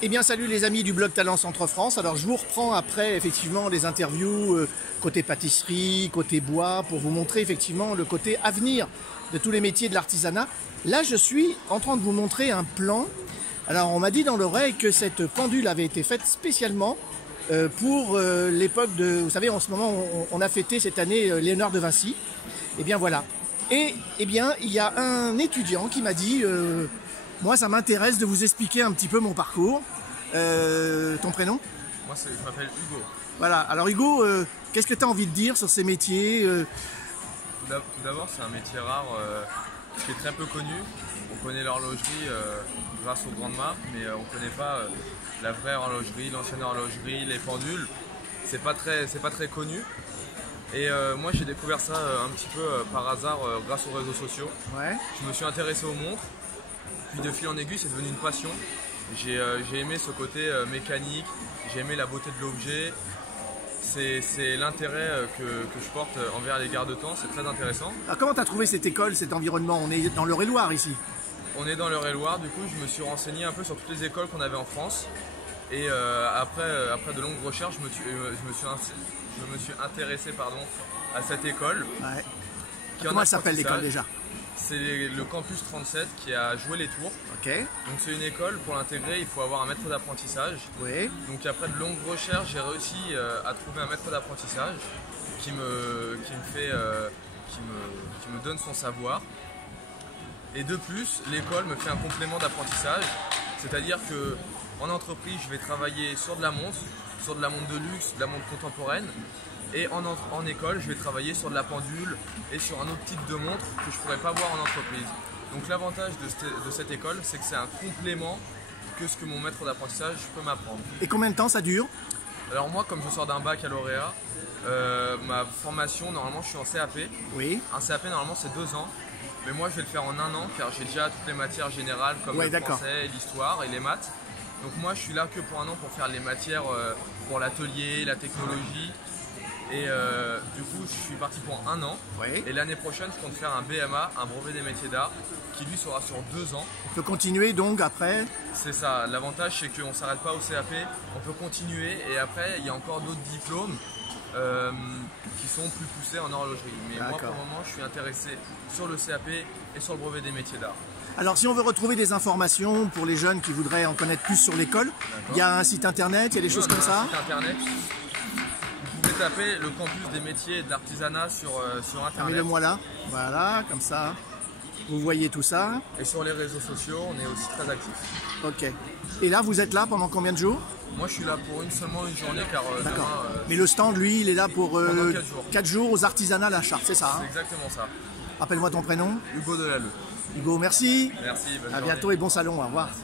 Eh bien salut les amis du blog Talent Centre France. Alors je vous reprends après effectivement les interviews côté pâtisserie, côté bois pour vous montrer effectivement le côté avenir de tous les métiers de l'artisanat. Là je suis en train de vous montrer un plan. Alors on m'a dit dans l'oreille que cette pendule avait été faite spécialement pour l'époque de... Vous savez en ce moment on a fêté cette année Léonard de Vinci. Et bien voilà. Et eh bien il y a un étudiant qui m'a dit... moi, ça m'intéresse de vous expliquer un petit peu mon parcours. Ton prénom? Moi, je m'appelle Hugo. Voilà. Alors Hugo, qu'est-ce que tu as envie de dire sur ces métiers? Tout d'abord, c'est un métier rare qui est très peu connu. On connaît l'horlogerie grâce aux grandes marques, mais on ne connaît pas la vraie horlogerie, l'ancienne horlogerie, les pendules. C'est pas très connu. Et moi, j'ai découvert ça un petit peu par hasard grâce aux réseaux sociaux. Ouais. Je me suis intéressé aux montres. Puis de fil en aiguille, c'est devenu une passion. J'ai aimé ce côté mécanique, j'ai aimé la beauté de l'objet. C'est l'intérêt que je porte envers les garde-temps, c'est très intéressant. Alors comment tu as trouvé cette école, cet environnement? On est dans l'Eure-et-Loir ici. On est dans l'Eure-et-Loir, du coup je me suis renseigné un peu sur toutes les écoles qu'on avait en France. Et après de longues recherches, je me suis intéressé à cette école. Ouais. Comment elle s'appelle l'école déjà? C'est le campus 37 qui a joué les tours. Ok. Donc c'est une école, pour l'intégrer il faut avoir un maître d'apprentissage. Oui. Donc après de longues recherches, j'ai réussi à trouver un maître d'apprentissage qui me donne son savoir. Et de plus, l'école me fait un complément d'apprentissage. C'est-à-dire que en entreprise, je vais travailler sur de la montre de luxe, de la montre contemporaine. Et en école, je vais travailler sur de la pendule et sur un autre type de montre que je ne pourrais pas voir en entreprise. Donc l'avantage de cette école, c'est que c'est un complément que ce que mon maître d'apprentissage peut m'apprendre. Et combien de temps ça dure? Alors moi, comme je sors d'un baccalauréat, ma formation, normalement je suis en CAP. Oui. Un CAP, normalement c'est 2 ans. Mais moi je vais le faire en 1 an car j'ai déjà toutes les matières générales comme le français, l'histoire et les maths. Donc moi je suis là que pour 1 an pour faire les matières pour l'atelier, la technologie. Et du coup, je suis parti pour 1 an. Oui. Et l'année prochaine, je compte faire un BMA, un brevet des métiers d'art, qui lui sera sur 2 ans. On peut continuer donc après? C'est ça. L'avantage, c'est qu'on ne s'arrête pas au CAP. On peut continuer. Et après, il y a encore d'autres diplômes qui sont plus poussés en horlogerie. Mais moi, pour le moment, je suis intéressé sur le CAP et sur le brevet des métiers d'art. Alors, si on veut retrouver des informations pour les jeunes qui voudraient en connaître plus sur l'école, il y a un site internet, il y a des choses comme ça? Un site internet. Vous pouvez taper le campus des métiers et de l'artisanat sur internet. Mets-le-moi là, voilà, comme ça. Vous voyez tout ça. Et sur les réseaux sociaux, on est aussi très actifs. Ok. Et là, vous êtes là pendant combien de jours? Moi, je suis là pour seulement une journée car demain... Mais le stand, lui, il est là pour 4 jours. 4 jours aux artisanats La Charte, c'est ça? C'est exactement ça. Rappelle-moi ton prénom. Hugo Delalleux. Hugo, merci. Merci, bonne À journée. bientôt et bon salon, au revoir. Merci.